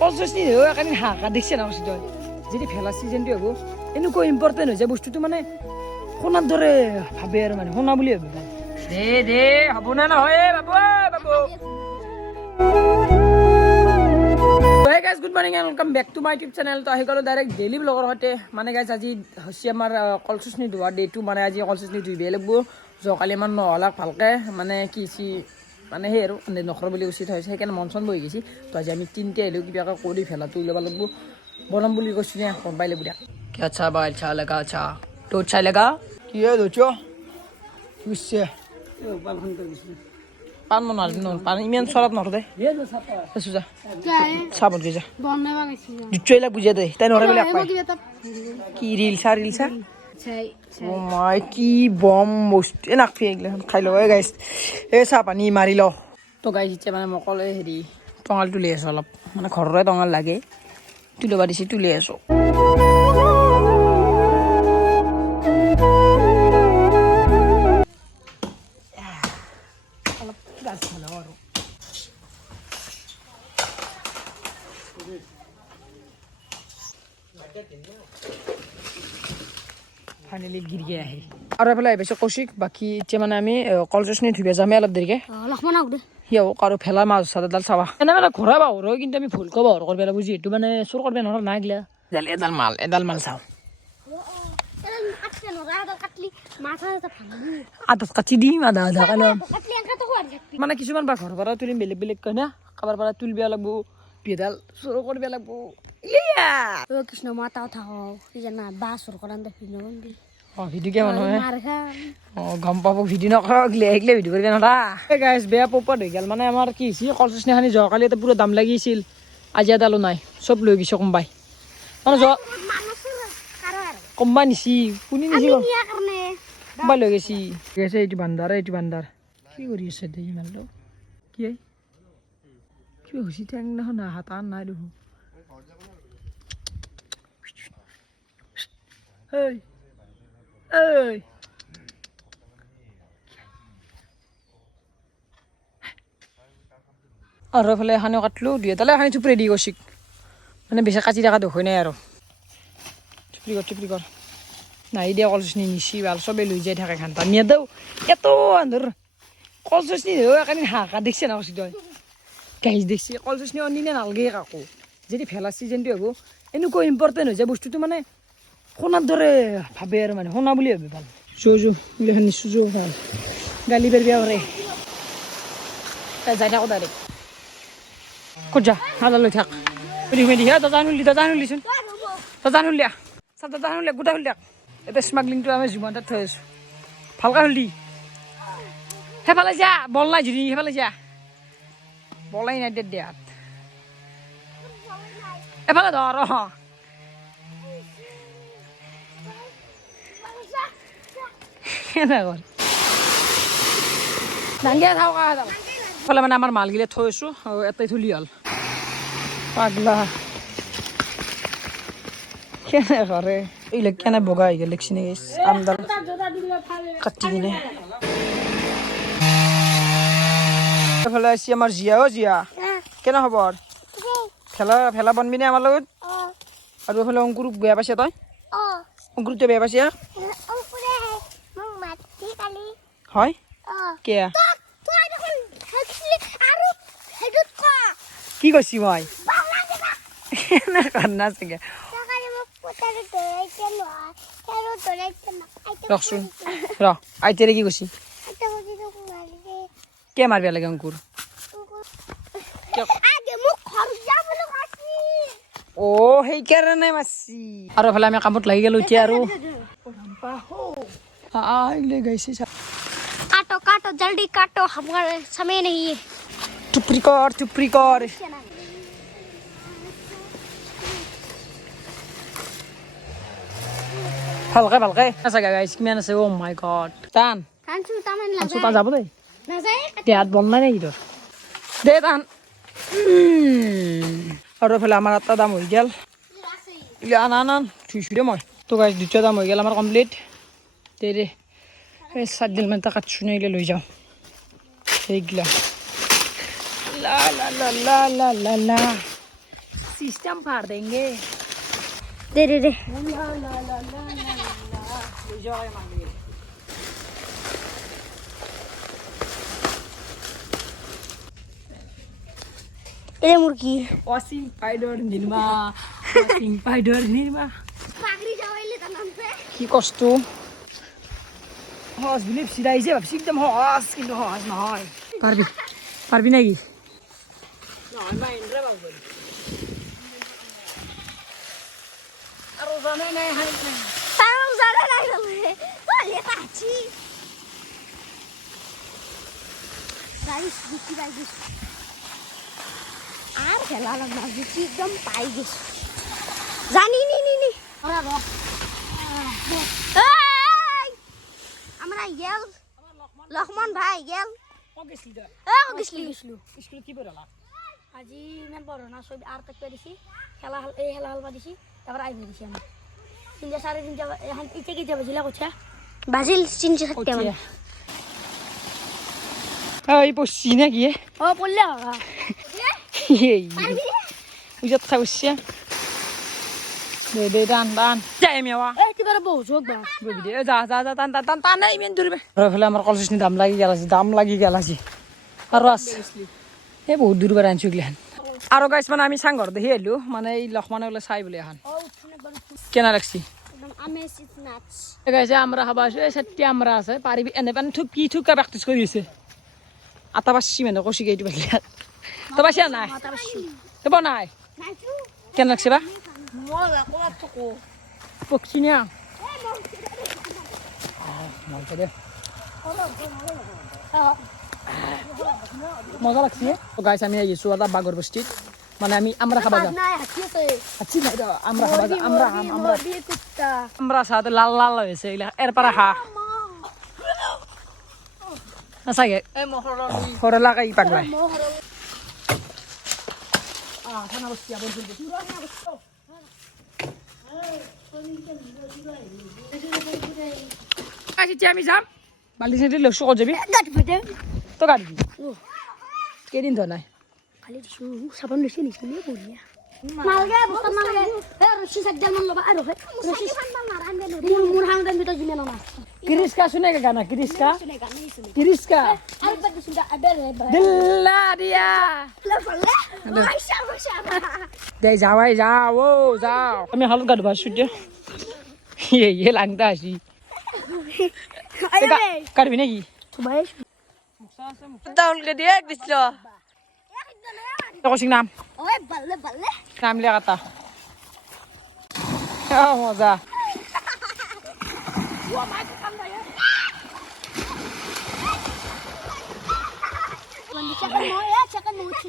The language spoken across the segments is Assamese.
কলচনি একানি হাঁকা দেখছে না কৈছে তই যদি ভেলা চিজনটো হ'ব এনেকুৱা ইম্পৰ্টেণ্ট হৈ যায় বস্তুটো মানে সোণাৰ দৰে ভাবে আৰু মানে সোণা বুলি ভাবে দে হ'ব না নহয় বাবু Hey guys, good morning and welcome back to my YouTube channel. তো আহি গলো ডাইৰেক্ট ডেইলি ব্লগৰ সৈতে মানে গাইজ আজি হৈছে আমাৰ কলচনি ধোৱা ডেটো মানে আজি কলচনি ধুই বেয়া লাগব যোৱাকালি আমাৰ নহলাক ভালকে মানে কি মানে সেই আৰু নখৰ বুলি উচিত হৈছে সেইকাৰণে মন চন বহি গৈছে তো আজি আমি তিনিটা আহিলেও কিবাকৈ কৰি ভেলাটো উলিয়াব লাগব বনাম বুলি কৈছোঁ নে বাই লাগব দিয়া কি আচ্ছা বা আচ্ছা লগা আচ্ছা তো আচ্ছা লগা কি হয় দোচো কি হৈছে পান মন আর নন পান ইমান সরাত নর দে সুজা সাবত গেজা বন্নবা গেছি দুচইলা বুঝে দে তাই নরে বলে পাই কি রিলসা ও মাই কি বম মোস্ট এনাক ফেগলে খাই লো গাইস এ সা পানি মারি লো তো গাইস ইচ্ছে মানে মকলে হেৰি টঙাল তুলি আছো অলপ মানে ঘৰৰে টঙাল লাগে তুলিবা দিছি তুলি আছো ফাইনালি গিৰি গিয়ে আহি আৰু এফালে আহিছে কৌশিক বাকী এতিয়া মানে আমি কলচনি ধুবে যামে অলপ দেৰিকে লক্ষ্মণ আহক দে সিও আৰু ফেলা মাছ চাদাল চাবা এনে মানে ঘূৰা বাহৰ কিন্তু আমি ভুল কব কৰিব লাগিব যিহেতু মানে চুৰ কৰিব নহ'ল নাই গিলা এডাল মাল চাওঁ আধা কাটি দিম আধা কালি মানে কিছুমান বা ঘৰৰ পৰা তুলিম বেলেগ বেলেগ কয় না কাৰোবাৰ পৰা তুলিব লাগব পেডাল চুৰ কৰিব লাগব কৃষ্ণ মাতা থাক কি জানা বা চুৰ কৰা ভিডিঅ' ভিডিঅ' কে মানুহে গম পাব ভিডিঅ' নকৰক এইগিলে ভিডিঅ' কৰিব নৰা গাইজ বেয়া পপত হৈ গ'ল মানে আমাৰ কি হৈছে কলচনিখানি যোৱাকালি এটা পুৰা দাম লাগিছিল আজি এডালো নাই চব লৈ গৈছে কোম্বাই মানে কোম্বাই নিছি কোনে নিছি কোম্বাই লৈ গৈছি এইটো বান্দাৰ কি কৰি আছে দে ইমানটো কি কিবা হৈছে ঠেং দেখোন হাত আন নাই দেখোন Hey. আৰু এফালে এখানে কাটলো দুই এটালে এখানে চুপ ৰেডি কৰিছিক মানে বেছি কাটি থকা দেখুৱাই নাই আৰু চুপৰি কৰ নাই দিয়া কলচনি নিচি ভাল চবেই লৈ যাই থাকে খান্তা নিয়েদেও এত আন্ধৰ কলচনি একানি হাঁকা দেখছে না কৈছে তই গাইজ দেখছি কলচনি অনিনে নালগে কাকো যদি ভেলা চিজনটো হ'ব এনেকুৱা ইম্পৰ্টেণ্ট হৈ যায় বস্তুটো মানে সোণাৰ দৰে ভাবে আৰু মানে সোণা বুলি ভাবে ভাল উলিয়াই নিছোঁ ভাল গালি বেৰ বিয়া কৰে যাই থাকো ডাইৰেক্ট ক'ত যা হালা লৈ থাক দাদা নুলিচোন দাদা নুলিয়া গোটা হুলিয়া এতিয়া স্মাগলিংটো আমি জীৱনটাত থৈ আছোঁ ভালকৈ হলি সেইফালে যা বল নাই যদি সেইফালে যা বলাই নাই দিয়াত এফালে ধৰ মানে আমাৰ মালগিলা থৈ আছো আৰু এটাই থলি হ'ল পাগলা কেনে কৰে এইবিলাক কেনে বগা হৈ গ'ল দেখছি নেকি আমদাল কাটি কিনে এইফালে আহিছে আমাৰ জিয়া কেনে খবৰ ভেলা বনবিনে আমাৰ লগত আৰু এইফালে অংকুৰক বেয়া পাইছে তই অংকুৰটো বেয়া পাইছে হয় কিয় কি কৈছি মই না চাগে ৰচোন ৰ আইতাৰে কি কৈছি কিয় মাৰিব লাগে অংকুৰ অ' সেইকাৰণে মাৰছি আৰু এফালে আমি কামত লাগি গ'লো এতিয়া আৰু গাইছে काटो जल्दी काटो हमारे समय नहीं है चुपरी कर ভালকে আছে গাইস কিমান আছে ও মাই গড টান যাব দে না যায় দেহাত বন নাই নেকি তোৰ দে টান আৰু এফালে আমাৰ এটা দাম হৈ গ'ল আন থুইছোঁ দে মই তো গাইছ দুটা দাম হৈ গ'ল আমাৰ কমপ্লিট দে এই 7 দিন মান কাটছো নাইলে লৈ যাওঁ এইগিলা লা লা লা লা লা লা सिस्टम फाड़ देंगे দে দে দে এ মুরগি washing powder Nirma washing powder Nirma পাগড়ি যাওয়াইলে তার নাম কি কষ্ট সহজ বুলি চিৰাইছে ভাবছি একদম সহজ কিন্তু সহজ নহয় পাৰবি পাৰবি নেকি আৰু জানে নাই তারও জানা নাই বলে বলে পাচ্ছি গাইস দিছি গাইস আর খেলা লাগা দিছি একদম পাই গেছ জানি নি নি নি এই আমরা গেল লক্ষ্মণ ভাই গেল গেছলি স্কুল কি পড়ালা আজি ইমান বড় না সব আর তক দিছি খেলা এই খেলা হল দিছি তারপর আইবি দিছি আমি 3টা 3:30 এখন ইতে কি যাবে জিলা কোছা বাজিল 3:30 মানে এই পড়ছি নাকি ও পড়লে এই উজত খাওছে দে দে দান দান যাই মেওয়া এই কি করে বউ যোগ বা ববি দে যা যা যা টান টান টান নাই ইমান দূরবে ফেলে আমার কলসনি দাম লাগি গেল আজি আর আছে এ বহুত দূর বার আনছো গিলান আর গাইস মানে আমি সাঙ্গর দেখি এলু মানে এই লক্ষ্মণে বলে চাই বলে এখন ও উঠনে বড় কেনা লাগছি একদম আমেজিং নাচ গাইছে আমরা খাবা আছে সত্যি আমরা আছে পারিবি এনে পান থুক কি থুকা প্র্যাকটিস করে দিছে আতা পাসি মানে কষি গেইটি পারলি তো পাসি নাই মাথা বসি তো বনাই নাচু কেন লাগছে বা মোলা কোলা তকো পক্ষী নিয়া মালতে দে মজা লাগছে তো গাইস আমি এই সুয়াদা বাগর বস্তিত মানে আমরা খাবা যা নাই হাতিছে আচ্ছা না আমরা খাবা যা আমরা বিয়ে কুত্তা আমরা সাথে লাল লাল হয়েছে এগুলা এর পারা খা আসাগে এই মহরলা হরে লাগাই পাগলাই মহরলা থানা বস্তি আবার চলবে আসি আমি যাম বালতি সেটি লক্ষ্য করে যাবি গাট ফেটে তো গাড়ি কেদিন তো নাই খালি দিছু সাবান লইছি নিছি নে বলিয়া মালগে বস্তা মালগে এ রশি সাজ্জাল মান লবা আরো রশি ফান্ডাল না রান দেলো মুর হাঙ্গান ভিতর জিনে না किरिस्का सुनेगा गाना किरिस्का सुनेगा नहीं सुनेगा किरिस्का अरे बद सुनदा अबे रे दिल्ला दिया ले फले माशा माशा गए जाओ जाओ जाओ हमें हल कर बस छुट्टी ये लगता है सी अरे कर भी नहीं भाई डाउन ले दिया किसलो तो कुछ नाम ओए बल्ले बल्ले नाम ले आता क्या मजा चकन मोची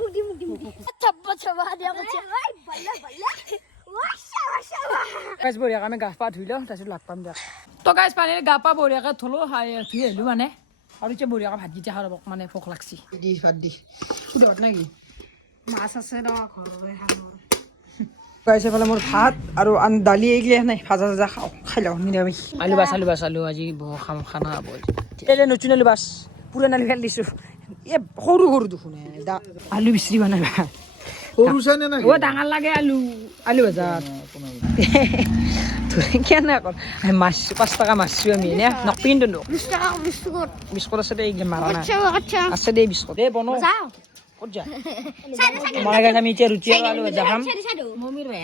मुगी मुगी मुगी छप्पा छप्पा दिया बच्चे ओए बल्ले बल्ले वाशा वाशा गाइस बोरिया का मैं गाफ पा धुइलो तासु लाग पाम जा तो गाइस पानी गापा बोरिया का थलो हाय धुइ हेलु माने আৰু যে বৰিয়া ভাত গিটা হাৰবক মানে ভোক লাগছি দি ভাত দি উদত নাকি মাছ আছে ৰ ঘৰৰে হানৰ গাইছে ফলে মোৰ ভাত আৰু আন দালি এইগিলা নাই ভাজা ভাজা খাই লওঁ নিৰামিষ আলু বাছ আলু আজি বহু খানা হ'ব তেলে নতুন আলু বাছ পুৰণা আলু খাই দিছোঁ এ সৰু সৰু দেখোন আলু বিচৰি বনাবা সৰু চানে না ও ডাঙৰ লাগে আলু আলু ভাজা কেনে কল মাছ 5 টাকা মাছছো আমি এনে নকপিন দো बिस्कुट বিস্কুট আছে দে এইগিলা মাৰা নাই अच्छा আছে দে বিস্কুট দে বনো जाओ ক'ত যা আমাৰ গাছ আমি এতিয়া ৰুটি আৰু আলু ভাজা খাম मम्मीर भाई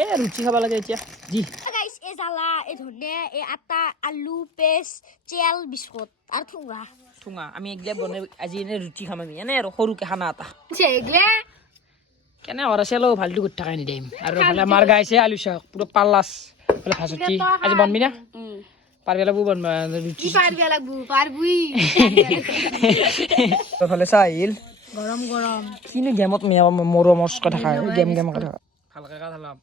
এ ৰুটি খাব লাগে এতিয়া জি गाइस ए जाला ए धने ए आटा आलू पेस्ट तेल बिस्कुट আর থুঙ্গা ঠুঙা আমি এগিলা বনাই আজি এনে ৰুটি খাম আমি এনে আৰু সৰুকে খানা এটা চেগলে কেনে অৰা চেলো ভালটো কৰি থাকাই নিদিম আৰু ফালে আমাৰ গাইছে আলু শাক পুৰো পাল্লাস বলে ভাজতি আজি বনবি না পাৰবেলা বু বনবা ৰুটি পাৰবে লাগবো পাৰবুই ফালে চাইল গৰম গৰম কিনো গেমত মৰো মস কথা খায় গেম কথা হালকা খালাম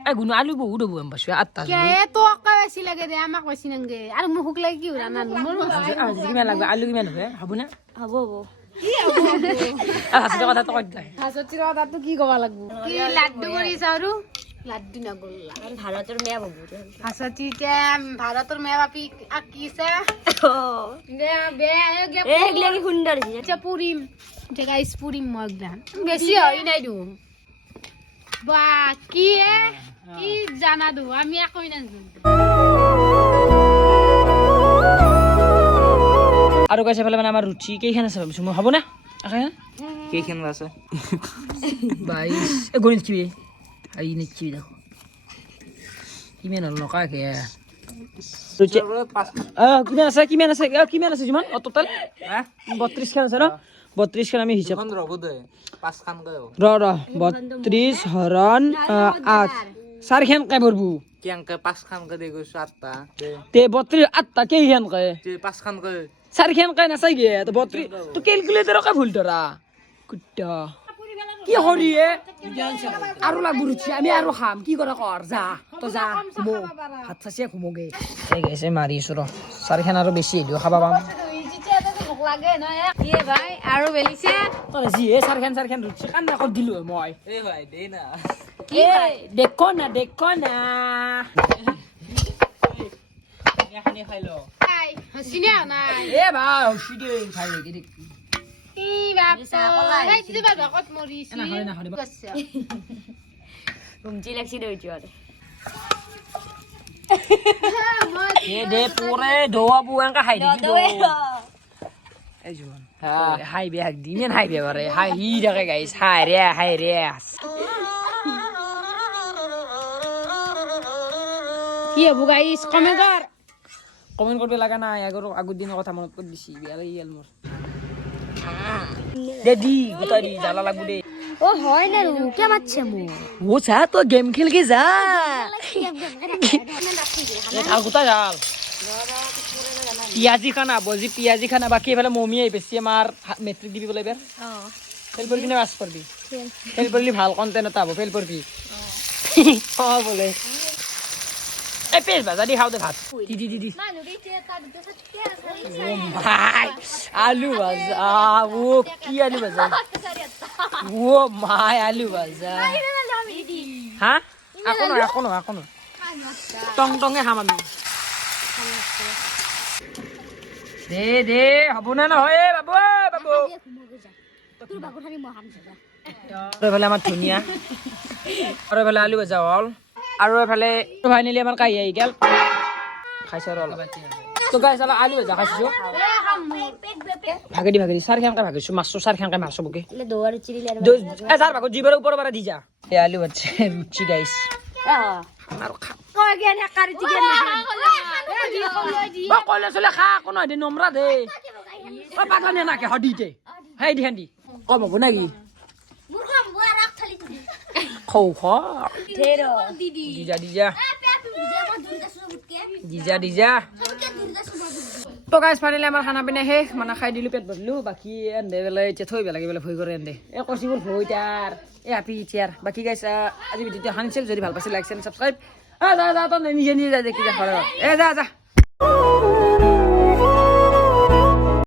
এ গুনো আলু বহুত হবো আমি পাছো আটটা কে তো অকা বেশি লাগে দে আমাক বেশি নাগে আর মুখ লাগে কি রান্না মোর আজি কিমান লাগবে আলু কিমান হবে হব না হবো হবো হাসির কথা তো কই যায় হাসতি কথা তো কি কবা লাগবো কি লাড্ডু করিস আৰু লাড্ডু না গোল্লা আৰু ভাৰতৰ মেয়া বাবু হাসতি তে ভাৰতৰ মেয়া বাপি আকিছে দে বে এইগিলা কি সুন্দৰ হৈছে আচ্ছা পুরিম যে গাইস পুরিম মগদান বেশি হয় নাই দু বা কি কি জানা দু আমি একই না আৰু কৈছে ফেলে মানে আমাৰ ৰুচি কেইখান আছে ভাবিছো মই হ'ব না কেইখান আছে 22 গণিত কি আই নিচ্ছি দেখো কিমান হল নকাকে ৰুচি কিমান আছে যিমান টোটাল 32 খান আছে ন 32 খান আমি হিচাপ ৰ'ব দে 5 খান গয় ৰ 32 হৰণ 8 4 খান কে বৰবু কেংকে 5 খান কে দে গৈছো 8টা তে 32 8টা কেইখান কে তে 5 খান কে 4 খান কে নাচাই গে তো 32 তো ক্যালকুলেটৰ কে ভুল ধৰা কুত্তা কি হৰিয়ে আৰু লাগব ৰুচি আমি আৰু খাম কি কৰা কৰ যা তো যা মো ভাত চাচিয়ে ঘুমোগে এই গৈছে মাৰিছো ৰ 4 খান আৰু বেছি দিও খাবা পাম ভোক লাগে না কি ভাই আৰু বেলিছে তই যি এ 4 খান ৰুচি কান না দিলো মই এই ভাই দে না এ দেখো না এখানে খাইলো খাই হসিনে নাই এ ভাই হসি দে খাই দে ই বাপ এই যে বাবা কত মরিছি না ঘুমচি লাগছি দইছো আৰু এ দে পুরে দোয়া বুয়াঙ্কা খাই দি এই জুন হাই বে হাক দিমেন হাই বে করে হাই হি দেখে গাইস হাই রে কি হবো গাইস কমেন্ট করবে লাগা না আগর দিনের কথা মনত করে দিছি বিয়ালে ইয়েল মোর দে দি গোটা দি জ্বালা লাগবো দে ও হয় না কে মারছে মো ও চা তো গেম খেল के जा এ থাল গোটা জাল পিয়াজি খানা বজি পিয়াজি খানা বাকি এফালে মমি আই বেছি আমাৰ মেট্ৰিক দিবি বলে বেৰ ফেল করবি না পাস করবি ফেল করলি ভাল কন্টেন্ট এটা হবো ফেল করবি ও বলে এ পেজ বাজা দি খাও দে ভাত দি ও মাই আলু ভাজা ও কি আলু ভাজা ও মাই আলু ভাজা হ্যাঁ এখনো টং টঙে খাম আমি দে হব না নহয় বাবু তোৰ বাগুঠানি মহান জাগা আৰু এফালে আমাৰ ধুনীয়া আৰু এফালে আলু ভাজা হ'ল আৰু এফালে ফাইনেলি আমাৰ কাহি আহি গেল খাইছো আৰু অলপ তো গাইছ আলু ভাজা খাইছো ভাগে দি 4 খানকে ভাগিছো মাছটো 4 খানকে মাছ বকে লে দৌৰ চিৰিলে এ যাৰ ভাগত জিবৰ ওপৰ পৰা দি যা এই আলু ভাজা ৰুচি গাইছ আৰু খা কই গে না কাৰি দিগে বা কইলে চলে খা কোনো দি নমৰা দে ও পাগলা নাকে হদিতে হেই দি হেন্দি কম হ'ব নাকি মুৰখাম বুয়া ৰাখ থালি তুলি খৌ খ থেৰ দিদি দি যা এ পেপি বুজে মই দূৰ যাছো বুটকে দি যা বুটকে দূৰ যাছো তো গাইছ ফাইনেলি আমাৰ খানা পিনা শেষ মানে খাই দিলো পেট ভৰলো বাকি এন্দে বেলে এতিয়া থৈ বেলাগে বেলে ভয় কৰে এন্দে এ কচি বল ভয় তাৰ এ হাপি চিয়াৰ বাকি গাইছ আজি ভিডিওটো হানছিল যদি ভাল পাইছে লাইক এণ্ড সাবস্ক্ৰাইব যা তো নিজে যা দেখি যা এ যা